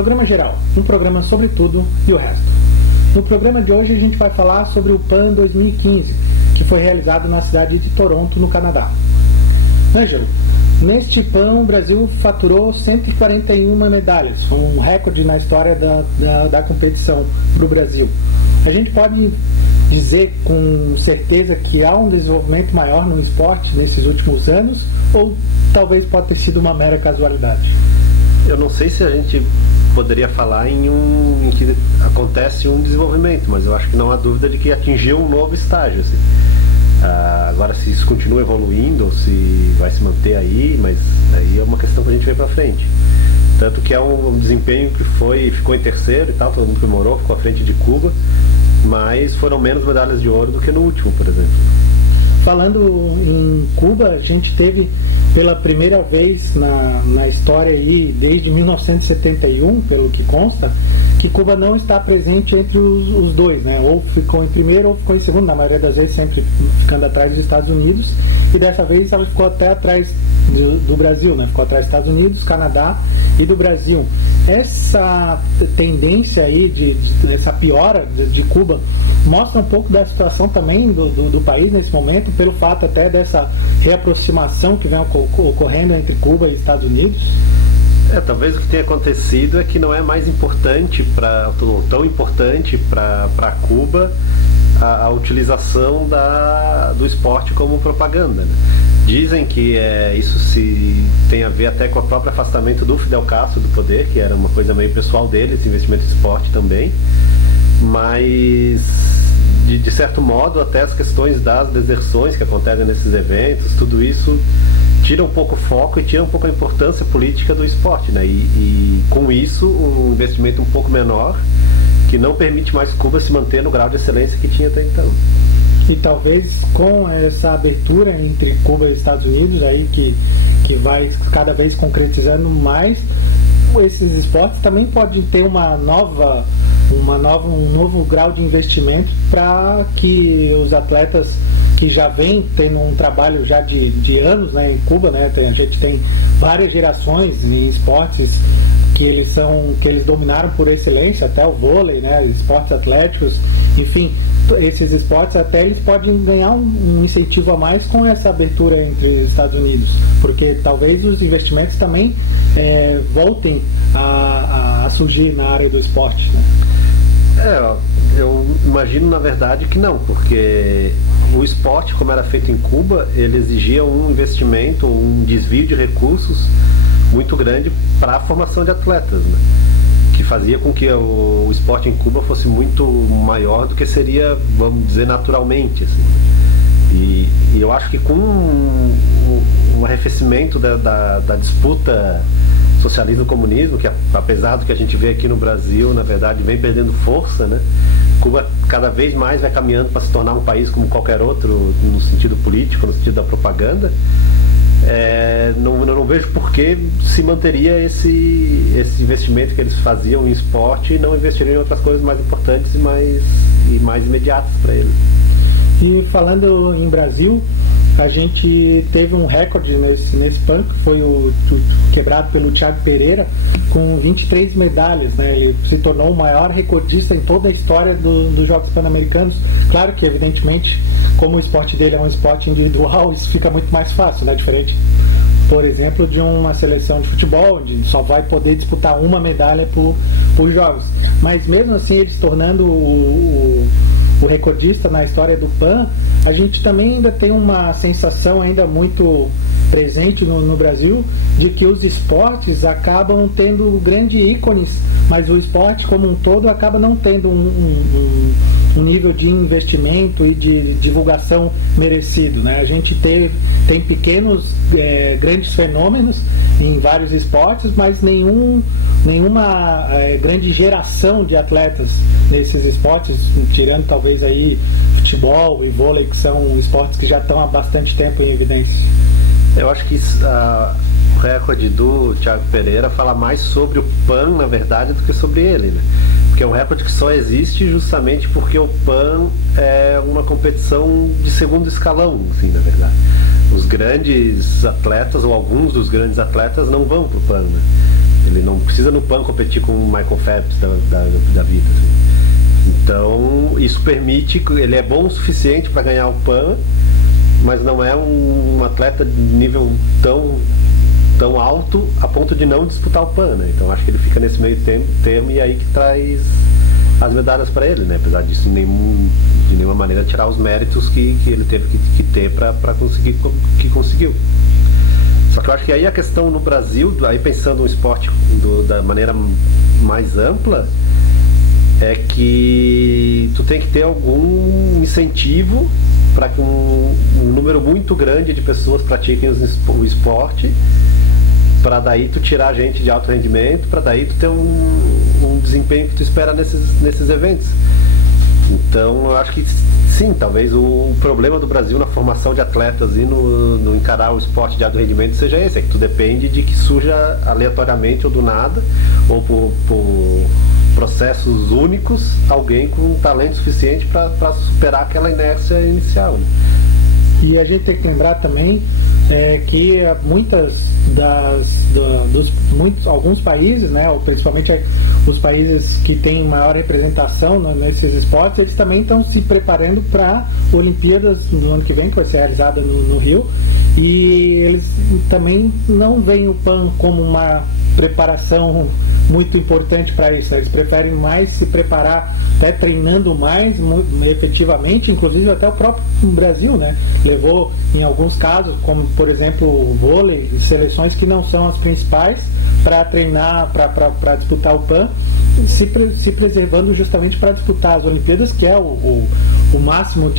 Programa Geral, um programa sobre tudo e o resto. No programa de hoje a gente vai falar sobre o PAN 2015, que foi realizado na cidade de Toronto, no Canadá. Ângelo, neste PAN o Brasil faturou 141 medalhas, foi um recorde na história da competição para o Brasil. A gente pode dizer com certeza que há um desenvolvimento maior no esporte nesses últimos anos, ou talvez pode ter sido uma mera casualidade? Eu não sei se a gente poderia falar em que acontece um desenvolvimento, mas eu acho que não há dúvida de que atingiu um novo estágio. Assim. Agora, se isso continua evoluindo ou se vai se manter aí, mas aí é uma questão que a gente vê para frente. Tanto que é um desempenho que ficou em terceiro e tal, todo mundo comemorou, ficou à frente de Cuba, mas foram menos medalhas de ouro do que no último, por exemplo. Falando em Cuba, a gente teve pela primeira vez na história aí, desde 1971, pelo que consta, que Cuba não está presente entre os dois, né? Ou ficou em primeiro ou ficou em segundo, na maioria das vezes sempre ficando atrás dos Estados Unidos, e dessa vez ela ficou até atrás do Brasil, né? Ficou atrás dos Estados Unidos, Canadá e do Brasil. Essa tendência aí, essa piora de Cuba, mostra um pouco da situação também do país nesse momento, pelo fato até dessa reaproximação que vem ocorrendo entre Cuba e Estados Unidos? Talvez o que tenha acontecido é que não é mais importante, tão importante para Cuba a utilização do esporte como propaganda, né? Dizem que isso tem a ver até com o próprio afastamento do Fidel Castro do poder, que era uma coisa meio pessoal dele, esse investimento em esporte também, mas de certo modo até as questões das deserções que acontecem nesses eventos, tudo isso tira um pouco o foco e tira um pouco a importância política do esporte, né? E com isso um investimento um pouco menor, que não permite mais Cuba se manter no grau de excelência que tinha até então. E talvez com essa abertura entre Cuba e Estados Unidos aí que vai cada vez concretizando mais, esses esportes também podem ter um novo grau de investimento para que os atletas que já vêm tendo um trabalho já de anos, né, em Cuba, né, a gente tem várias gerações em esportes que eles dominaram por excelência, até o vôlei, né, esportes atléticos, enfim, esses esportes até eles podem ganhar um incentivo a mais com essa abertura entre os Estados Unidos, porque talvez os investimentos também voltem a surgir na área do esporte, né? Eu imagino na verdade que não, porque o esporte, como era feito em Cuba, ele exigia um investimento, um desvio de recursos muito grande para a formação de atletas, né? Que fazia com que o esporte em Cuba fosse muito maior do que seria, vamos dizer, naturalmente, assim. E eu acho que com um arrefecimento da disputa socialismo-comunismo, que apesar do que a gente vê aqui no Brasil, na verdade vem perdendo força, né? Cuba cada vez mais vai caminhando para se tornar um país como qualquer outro no sentido político, no sentido da propaganda. Não vejo por que se manteria esse investimento que eles faziam em esporte e não investiriam em outras coisas mais importantes e mais imediatas para eles. E falando em Brasil, a gente teve um recorde nesse PAN, que foi quebrado pelo Thiago Pereira, com 23 medalhas, né? Ele se tornou o maior recordista em toda a história dos Jogos Pan-Americanos. Claro que, evidentemente, como o esporte dele é um esporte individual, isso fica muito mais fácil, né? Diferente, por exemplo, de uma seleção de futebol, onde só vai poder disputar uma medalha por jogos. Mas mesmo assim, ele se tornando o recordista na história do PAN, a gente também ainda tem uma sensação ainda muito presente no Brasil de que os esportes acabam tendo grandes ícones, mas o esporte como um todo acaba não tendo um nível de investimento e de divulgação merecido, né? A gente tem pequenos, grandes fenômenos em vários esportes, mas nenhuma grande geração de atletas nesses esportes, tirando talvez aí futebol e vôlei, que são esportes que já estão há bastante tempo em evidência. Eu acho que o recorde do Thiago Pereira fala mais sobre o PAN, na verdade, do que sobre ele, né? Porque é um recorde que só existe justamente porque o PAN é uma competição de segundo escalão, assim, na verdade. Os grandes atletas, ou alguns dos grandes atletas, não vão para o PAN, né? Ele não precisa precisa no PAN competir com o Michael Phelps da vida. Assim. Então, isso permite, ele é bom o suficiente para ganhar o PAN, mas não é um atleta de nível tão alto a ponto de não disputar o PAN, né? Então acho que ele fica nesse meio termo e aí que traz as medalhas para ele, né? Apesar disso de nenhuma maneira tirar os méritos que ele teve que ter para conseguir que conseguiu. Só que eu acho que aí a questão no Brasil, aí pensando no esporte da maneira mais ampla, é que tu tem que ter algum incentivo para que um número muito grande de pessoas pratiquem o esporte, para daí tu tirar a gente de alto rendimento, para daí tu ter um desempenho que tu espera nesses eventos. Então eu acho que sim, talvez o problema do Brasil na formação de atletas e no encarar o esporte de alto rendimento seja esse, é que tu depende de que surja aleatoriamente ou do nada, ou por processos únicos, alguém com talento suficiente para superar aquela inércia inicial, né? E a gente tem que lembrar também que alguns países, né, ou principalmente os países que têm maior representação nesses esportes, eles também estão se preparando para Olimpíadas no ano que vem, que vai ser realizada no Rio, e eles também não veem o PAN como uma preparação muito importante para isso. Eles preferem mais se preparar, até treinando mais efetivamente, inclusive até o próprio Brasil, né? Levou em alguns casos, como por exemplo o vôlei, seleções que não são as principais para treinar, para disputar o PAN, se preservando justamente para disputar as Olimpíadas, que é o máximo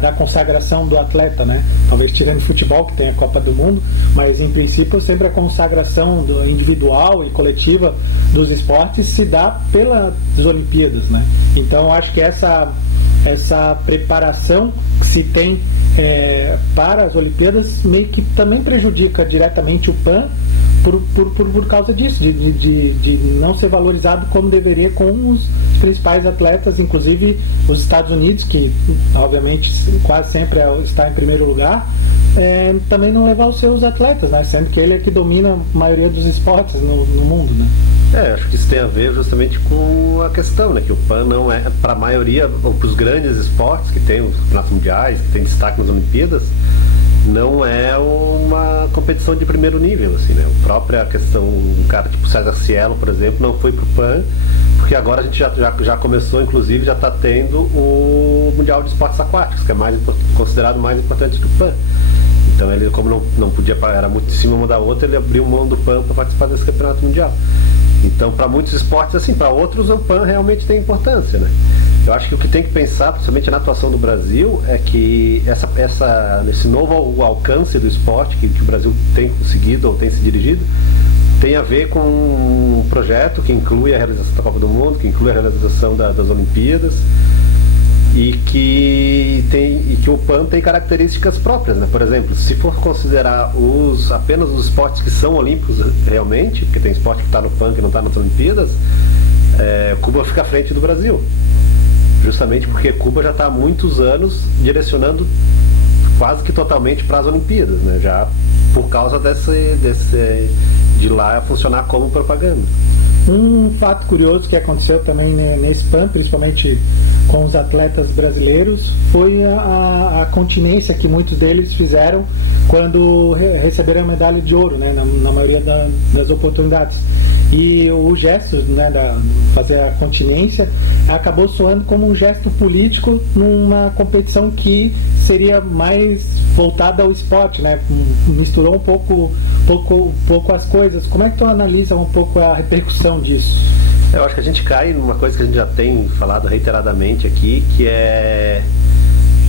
da consagração do atleta, né? Talvez tirando futebol, que tem a Copa do Mundo, mas em princípio sempre a consagração individual e coletiva dos esportes se dá pelas Olimpíadas, né? Então acho que essa preparação que se tem para as Olimpíadas meio que também prejudica diretamente o PAN por causa disso, de não ser valorizado como deveria com os principais atletas, inclusive os Estados Unidos, que obviamente quase sempre está em primeiro lugar, também não levar os seus atletas, né? Sendo que ele é que domina a maioria dos esportes no mundo, né? Acho que isso tem a ver justamente com a questão, né? Que o PAN não é, para a maioria, ou para os grandes esportes que tem os campeonatos mundiais, que tem destaque nas Olimpíadas, não é uma competição de primeiro nível, assim, né? A própria questão, um cara tipo César Cielo, por exemplo, não foi pro PAN, porque agora a gente já começou, inclusive, já está tendo o Mundial de Esportes Aquáticos, que é considerado mais importante que o PAN. Então ele, como não podia, era muito em cima uma da outra, ele abriu mão do PAN para participar desse campeonato mundial. Então, para muitos esportes, assim, para outros, o PAN realmente tem importância, né? Eu acho que o que tem que pensar, principalmente na atuação do Brasil, é que esse novo alcance do esporte que o Brasil tem conseguido ou tem se dirigido, tem a ver com um projeto que inclui a realização da Copa do Mundo, que inclui a realização das Olimpíadas, e que o PAN tem características próprias, né? Por exemplo, se for considerar apenas os esportes que são olímpicos realmente, porque tem esporte que está no PAN que não está nas Olimpíadas, Cuba fica à frente do Brasil, justamente porque Cuba já está há muitos anos direcionando quase que totalmente para as Olimpíadas, né? Já por causa de lá funcionar como propaganda. Um fato curioso que aconteceu também nesse PAN, principalmente com os atletas brasileiros, foi a continência que muitos deles fizeram quando receberam a medalha de ouro, né, na maioria das oportunidades. E o gesto, né, fazer a continência acabou soando como um gesto político numa competição que seria mais voltada ao esporte, né? Misturou um pouco as coisas. Como é que tu analisa um pouco a repercussão disso? Eu acho que a gente cai numa coisa que a gente já tem falado reiteradamente aqui, que é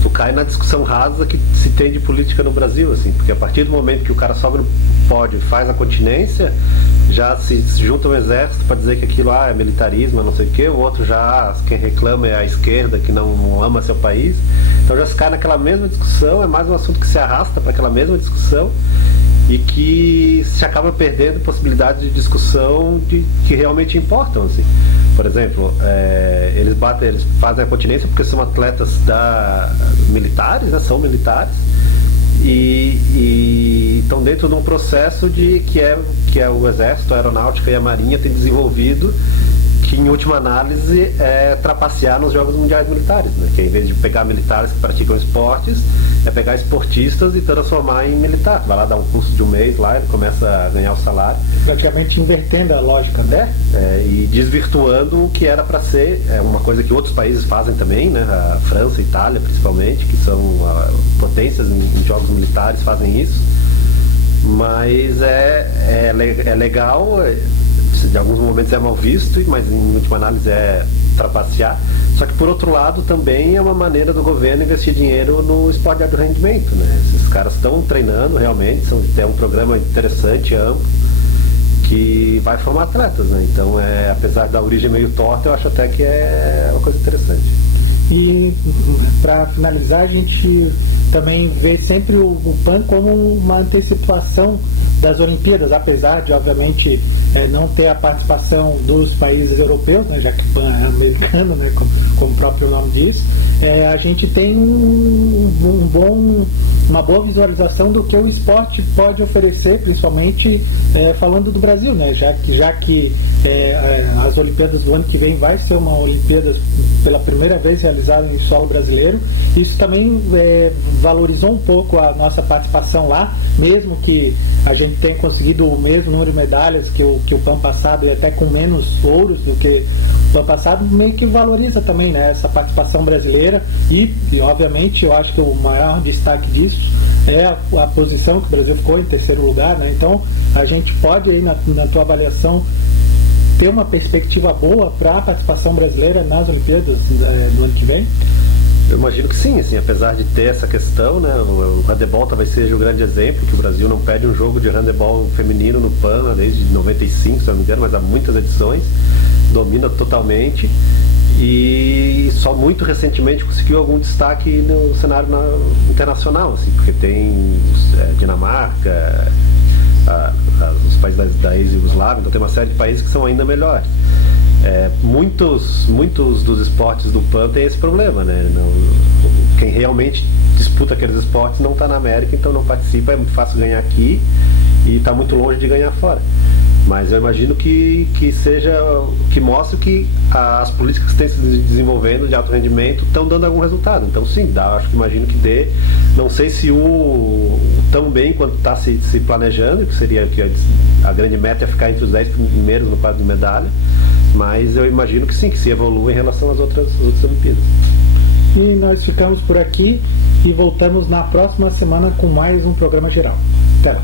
tu cai na discussão rasa que se tem de política no Brasil, assim, porque a partir do momento que o cara sobe no pódio e faz a continência, já se junta um exército para dizer que aquilo é militarismo, não sei o que, o outro quem reclama é a esquerda, que não ama seu país, então já se cai naquela mesma discussão, é mais um assunto que se arrasta para aquela mesma discussão e que se acaba perdendo possibilidades de discussão que realmente importam, assim. Por exemplo, eles fazem a continência porque são atletas militares, né? São militares e estão dentro de um processo que que o Exército, a Aeronáutica e a Marinha têm desenvolvido, que em última análise é trapacear nos Jogos Mundiais Militares, né? Que em vez de pegar militares que praticam esportes, é pegar esportistas e transformar em militar. Vai lá dar um curso de um mês lá, ele começa a ganhar o salário. Praticamente invertendo a lógica, né? E desvirtuando o que era para ser, uma coisa que outros países fazem também, né? A França, a Itália principalmente, que são potências em jogos militares, fazem isso. Mas é legal, de alguns momentos é mal visto, mas em última análise é trapacear. Só que por outro lado também é uma maneira do governo investir dinheiro no esporte de alto rendimento, né? Esses caras estão treinando realmente, tem um programa interessante, amplo, que vai formar atletas, né? Então, apesar da origem meio torta, eu acho até que é uma coisa interessante. E para finalizar, a gente também vê sempre o PAN como uma antecipação das Olimpíadas, apesar de, obviamente, não ter a participação dos países europeus, né, já que o PAN é americano, né, como o próprio nome diz. A gente tem uma boa visualização do que o esporte pode oferecer, principalmente falando do Brasil, né, já que as Olimpíadas do ano que vem vai ser uma Olimpíada pela primeira vez realizada em solo brasileiro. Isso também valorizou um pouco a nossa participação lá, mesmo que a gente tenha conseguido o mesmo número de medalhas que o PAN passado e até com menos ouros do que o PAN passado, meio que valoriza também, né, essa participação brasileira e obviamente eu acho que o maior destaque disso é a posição que o Brasil ficou em terceiro lugar, né? Então a gente pode aí na tua avaliação ter uma perspectiva boa para a participação brasileira nas Olimpíadas do ano que vem? Eu imagino que sim, assim, apesar de ter essa questão, né, o handebol talvez seja o grande exemplo, que o Brasil não perde um jogo de handebol feminino no PAN desde 95, se não me engano, mas há muitas edições, domina totalmente e só muito recentemente conseguiu algum destaque no cenário internacional, assim, porque tem Dinamarca, os países da ex-Yugoslávia, então tem uma série de países que são ainda melhores. Muitos dos esportes do PAN tem esse problema, né? Quem realmente disputa aqueles esportes não está na América, então não participa, é muito fácil ganhar aqui e está muito longe de ganhar fora. Mas eu imagino que mostre que as políticas que estão se desenvolvendo de alto rendimento estão dando algum resultado. Então sim, imagino que dê. Não sei se tão bem quanto está se planejando, que seria que a grande meta é ficar entre os 10 primeiros no quadro de medalha, mas eu imagino que sim, que se evolua em relação às outras Olimpíadas. E nós ficamos por aqui e voltamos na próxima semana com mais um programa geral. Até lá.